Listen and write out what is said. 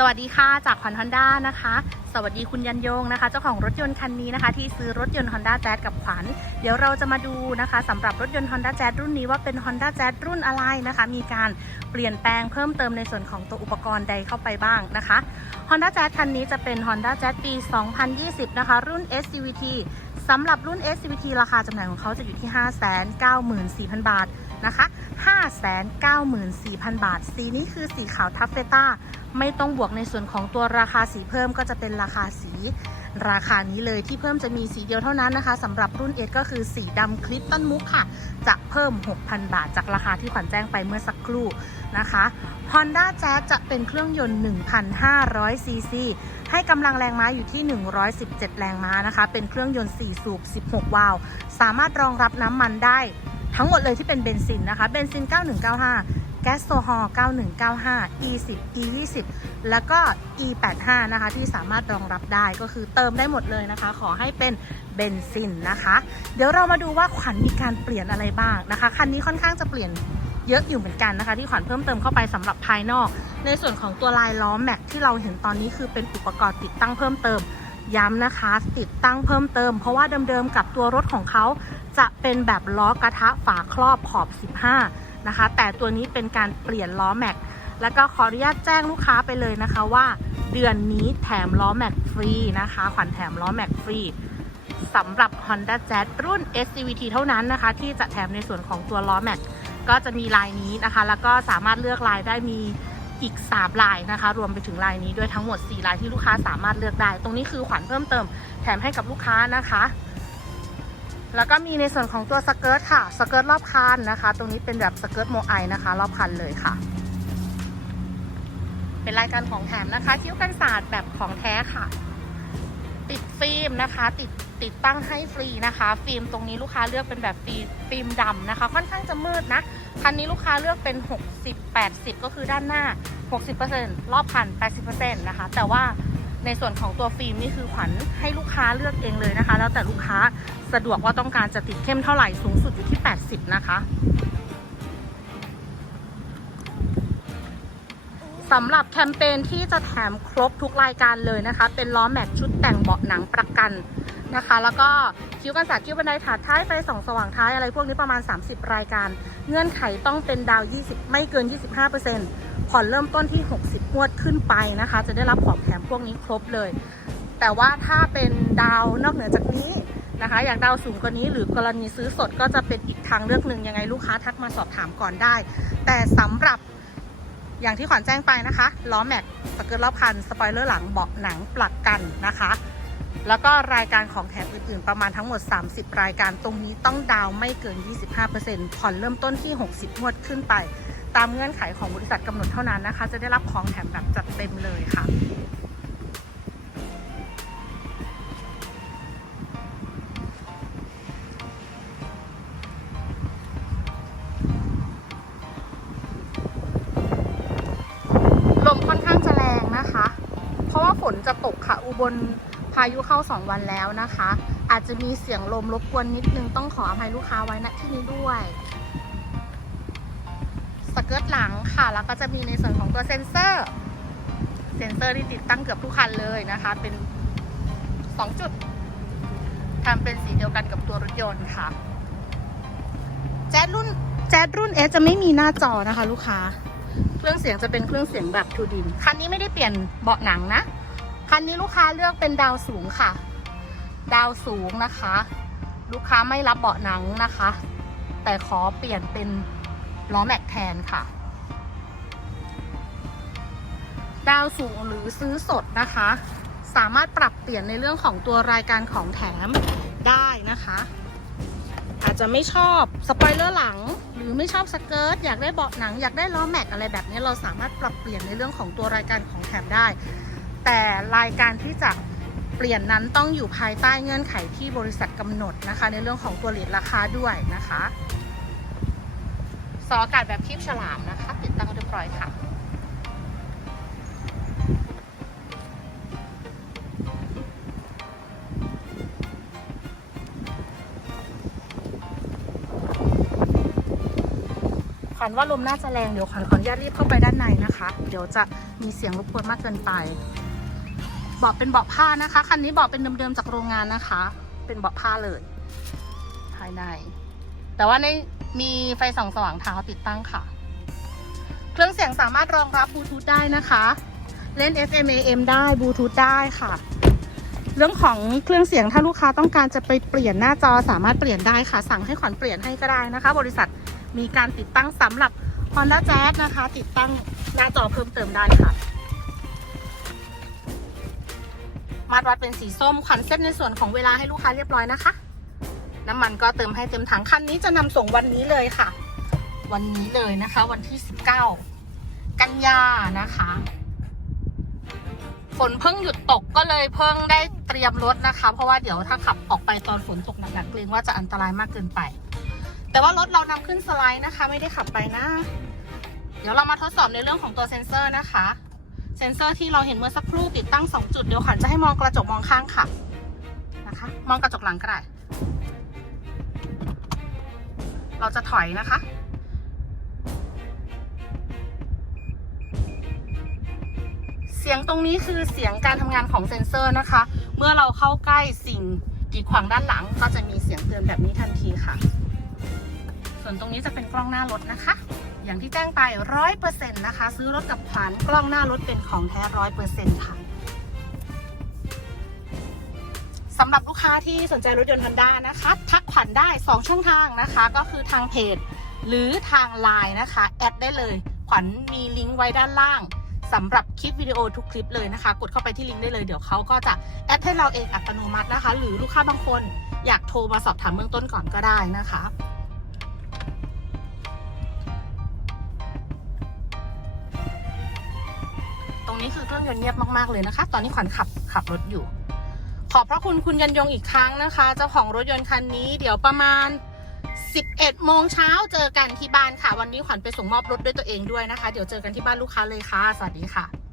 สวัสดีค่ะจากคอนฮอนด้านะคะ สวัสดีคุณยันยงนะคะ เจ้าของรถยนต์คันนี้นะคะ ที่ซื้อรถยนต์ Honda Jazz กับขวัญ เดี๋ยวเราจะมาดูนะคะสำหรับรถยนต์ Honda Jazz รุ่นนี้ว่าเป็น Honda Jazz รุ่นอะไรนะคะ มีการเปลี่ยนแปลงเพิ่มเติมในส่วนของตัวอุปกรณ์ใดเข้าไปบ้างนะคะ Honda Jazz คันนี้จะเป็น Honda Jazz ปี 2020 นะคะ รุ่น SCVT สำหรับรุ่น SCVT ราคาจำหน่ายของเขาจะอยู่ที่ 594,000 บาท นะคะ 594,000 บาท สีนี้คือสีขาวทัฟเฟต้า ไม่ต้องบวกในส่วนของตัวราคาสีเพิ่มก็จะเป็นราคาสี ราคานี้เลยที่เพิ่มจะมีสีเดียวเท่านั้นนะคะสำหรับรุ่น S ก็คือสีดำคลิปตันมุกค่ะ จะเพิ่ม 6,000 บาท จากราคาที่ขวัญแจ้งไปเมื่อสักครู่นะคะ Honda Jazz จะเป็นเครื่องยนต์ 1,500 ซีซีให้กำลังแรงม้าอยู่ที่ 117 แรงม้านะคะ เป็นเครื่องยนต์ 4 สูบ 16 วาล์ว สามารถรองรับน้ำมันได้ ทั้งหมดเลยที่เป็นเบนซินนะคะเบนซิน 9195 แก๊สโซฮอล์9195 E10 E20 แล้วก็ E85 นะคะที่สามารถรองรับได้ก็คือเติมได้หมดเลยนะคะ ขอให้เป็นเบนซินนะคะ เดี๋ยวเรามาดูว่าขวัญมีการเปลี่ยนอะไรบ้างนะคะ คันนี้ค่อนข้างจะเปลี่ยนเยอะอยู่เหมือนกันนะคะ ที่ขวัญเพิ่มเติมเข้าไปสำหรับภายนอก ในส่วนของตัวลายล้อแม็กที่เราเห็นตอนนี้คือเป็นอุปกรณ์ติดตั้งเพิ่มเติม ย้ำนะคะ ติดตั้งเพิ่มเติม เพราะว่าเดิมๆกับตัวรถของเขาจะเป็นแบบล้อกระทะฝาครอบขอบ 15 นะคะ แต่ตัวนี้เป็นการเปลี่ยนล้อแม็ก แล้วก็ขออนุญาตแจ้งลูกค้าไปเลยนะคะว่า เดือนนี้แถมล้อแม็กฟรีนะคะขวัญแถมล้อแม็กฟรีสำหรับ Honda Jazz รุ่น SCVT เท่านั้นนะคะ ที่จะแถมในส่วนของตัวล้อแม็กก็จะมีลายนี้นะคะ แล้วก็สามารถเลือกลายได้มี อีก 3 ลายนะคะ รวมไปถึงลายนี้ด้วยทั้งหมด 4 ลายที่ลูกค้าสามารถเลือกได้ ตรงนี้คือขวัญเพิ่มเติมแถมให้กับลูกค้านะคะ แล้วก็มีในส่วนของตัวสเกิร์ตค่ะ สเกิร์ตรอบคันนะคะ ตรงนี้เป็นแบบสเกิร์ตโมไอนะคะ รอบคันเลยค่ะ เป็นรายการของแถมนะคะชิ้วกันศาสตร์แบบของแท้ค่ะ ติดฟิล์มนะคะ ติด ติดตั้งให้ฟรีนะคะ ฟิล์มตรงนี้ลูกค้าเลือกเป็นแบบฟิล์มดำนะคะ ค่อนข้างจะมืดนะคันนี้ลูกค้าเลือกเป็น 60 80 ก็คือด้านหน้า 60%รอบคัน 80%นะคะ แต่ว่าในส่วนของตัวฟิล์มนี่คือขวัญให้ลูกค้าเลือกเองเลยนะคะ แล้วแต่ลูกค้าสะดวกว่าต้องการจะติดเข้มเท่าไหร่สูงสุดอยู่ที่ 80 นะคะสำหรับแคมเปญที่จะแถมครบทุกรายการเลยนะคะ เป็นล้อแม็กชุดแต่งเบาะหนังประกัน นะคะ แล้วก็คิ้วกันสาคิ้วบันไดถาดท้ายไฟส่องสว่างท้ายอะไรพวกนี้ประมาณ 30 รายการ เงื่อนไขต้องเป็นดาว 20 ไม่เกิน 25%ผ่อนเริ่มต้นที่ 60งวดขึ้นไปนะคะ จะได้รับของแถมพวกนี้ครบเลย แต่ว่าถ้าเป็นดาวนอกเหนือจากนี้นะคะ อยากดาวสูงกว่านี้หรือกรณีซื้อสดก็จะเป็นอีกทางเลือกหนึ่งยังไงลูกค้าทักมาสอบถามก่อนได้ แต่สำหรับอย่างที่ขวัญแจ้งไปนะคะล้อแม็กสเกิร์ตรอบคัน สปอยเลอร์หลังเบาะหนังปลักกันนะคะ แล้วก็รายการของแถมอื่นๆ ประมาณทั้งหมด 30 รายการตรงนี้ต้องดาวไม่เกิน 25%ผ่อนเริ่มต้นที่ 60งวดขึ้นไป ตามเงื่อนไขของบริษัทกำหนดเท่านั้นนะคะ จะได้รับของแถมแบบจัดเต็มเลยค่ะลมค่อนข้างจะแรงนะคะ เพราะว่าฝนจะตกค่ะอุบล พายุเข้า 2 วันแล้วนะคะ อาจจะมีเสียงลมรบกวนนิดนึงต้องขออภัยลูกค้าไว้ณที่นี้ด้วยสเกิร์ตหลังค่ะ แล้วก็จะมีในส่วนของตัวเซ็นเซอร์ เซ็นเซอร์ที่ติดตั้งเกือบทุกคันเลยนะคะ เป็น 2 จุดทำเป็นสีเดียวกันกับตัวรถยนต์ค่ะ แจ๊ดรุ่นแจ๊ดรุ่นเอจะไม่มีหน้าจอนะคะ ลูกค้า เครื่องเสียงจะเป็นเครื่องเสียงแบบทูดิน คันนี้ไม่ได้เปลี่ยนเบาะหนังนะ คันนี้ลูกค้าเลือกเป็นดาวสูงค่ะ ดาวสูงนะคะ ลูกค้าไม่รับเบาะหนังนะคะ แต่ขอเปลี่ยนเป็นล้อแม็กแทนค่ะ ดาวสูงหรือซื้อสดนะคะ สามารถปรับเปลี่ยนในเรื่องของตัวรายการของแถมได้นะคะ อาจจะไม่ชอบสปอยเลอร์หลัง หรือไม่ชอบสเกิร์ตอยากได้เบาะหนัง อยากได้ล้อแม็กอะไรแบบนี้เราสามารถปรับเปลี่ยนในเรื่องของตัวรายการของแถมได้ แต่รายการที่จะเปลี่ยนนั้นต้องอยู่ภายใต้เงื่อนไขที่บริษัทกำหนดนะคะ ในเรื่องของตัวเลทราคาด้วยนะคะซออากาศแบบคีบฉลามนะคะ ติดตั้งเรียบร้อยค่ะขวัญว่าลมน่าจะแรงเดี๋ยวขวัญขออนุญาตรีบเข้าไปด้านในนะคะ เดี๋ยวจะมีเสียงรบกวนมากเกินไป เบาะเป็นเบาะผ้านะคะ คันนี้เบาะเป็นเดิมๆจากโรงงานนะคะ เป็นเบาะผ้าเลย ภายใน แต่ว่าในมีไฟส่องสว่างเท้าติดตั้งค่ะ เครื่องเสียงสามารถรองรับบลูทูธได้นะคะ เล่น FM AM ได้บลูทูธได้ค่ะ เรื่องของเครื่องเสียงถ้าลูกค้าต้องการจะไปเปลี่ยนหน้าจอสามารถเปลี่ยนได้ค่ะ สั่งให้ขวัญเปลี่ยนให้ก็ได้นะคะ บริษัทมีการติดตั้งสำหรับ Honda Jazz นะคะ ติดตั้งหน้าจอเพิ่มเติมได้ค่ะ มาตรวัดเป็นสีส้มขวัญเซตในส่วนของเวลาให้ลูกค้าเรียบร้อยนะคะ น้ำมันก็เติมให้เต็มถังคันนี้จะนำส่งวันนี้เลยค่ะ วันนี้เลยนะคะ วันที่ 19 กันยานะคะฝนเพิ่งหยุดตกก็เลยเพิ่งได้เตรียมรถนะคะ เพราะว่าเดี๋ยวถ้าขับออกไปตอนฝนตกหนักๆเกรงว่าจะอันตรายมากเกินไป แต่ว่ารถเรานำขึ้นสไลด์นะคะ ไม่ได้ขับไปนะ เดี๋ยวเรามาทดสอบในเรื่องของตัวเซ็นเซอร์นะคะ เซ็นเซอร์ที่เราเห็นเมื่อสักครู่ติดตั้ง 2 จุด เดี๋ยวขวัญจะให้มองกระจกมองข้างค่ะนะคะ มองกระจกหลังก็ได้ เราจะถอยนะคะ เสียงตรงนี้คือเสียงการทำงานของเซ็นเซอร์นะคะ เมื่อเราเข้าใกล้สิ่งกีดขวางด้านหลัง ก็จะมีเสียงเตือนแบบนี้ทันทีค่ะ ส่วนตรงนี้จะเป็นกล้องหน้ารถนะคะ อย่างที่แจ้งไปร้อยเปอร์เซ็นต์นะคะ ซื้อรถกับขวัญกล้องหน้ารถเป็นของแท้ร้อยเปอร์เซ็นต์ค่ะสำหรับลูกค้าที่สนใจรถยนต์ Honda นะคะ ทักขวัญได้ 2 ช่องทางนะคะ ก็คือทางเพจ หรือทางไลน์นะคะ แอดได้เลย ขวัญมีลิงก์ไว้ด้านล่างสำหรับคลิปวิดีโอทุกคลิปเลยนะคะ กดเข้าไปที่ลิงก์ได้เลยเดี๋ยวเขาก็จะแอดให้เราเองอัตโนมัตินะคะ หรือลูกค้าบางคนอยากโทรมาสอบถามเบื้องต้นก่อนก็ได้นะคะ นี้คือเครื่องยนต์เงียบมากๆเลยนะคะ ตอนนี้ขวัญขับขับรถอยู่ ขอบพระคุณคุณยันยงอีกครั้งนะคะ เจ้าของรถยนต์คันนี้เดี๋ยวประมาณ 11โมงเช้าเจอกันที่บ้านค่ะ วันนี้ขวัญไปส่งมอบรถด้วยตัวเองด้วยนะคะ เดี๋ยวเจอกันที่บ้านลูกค้าเลยค่ะ สวัสดีค่ะ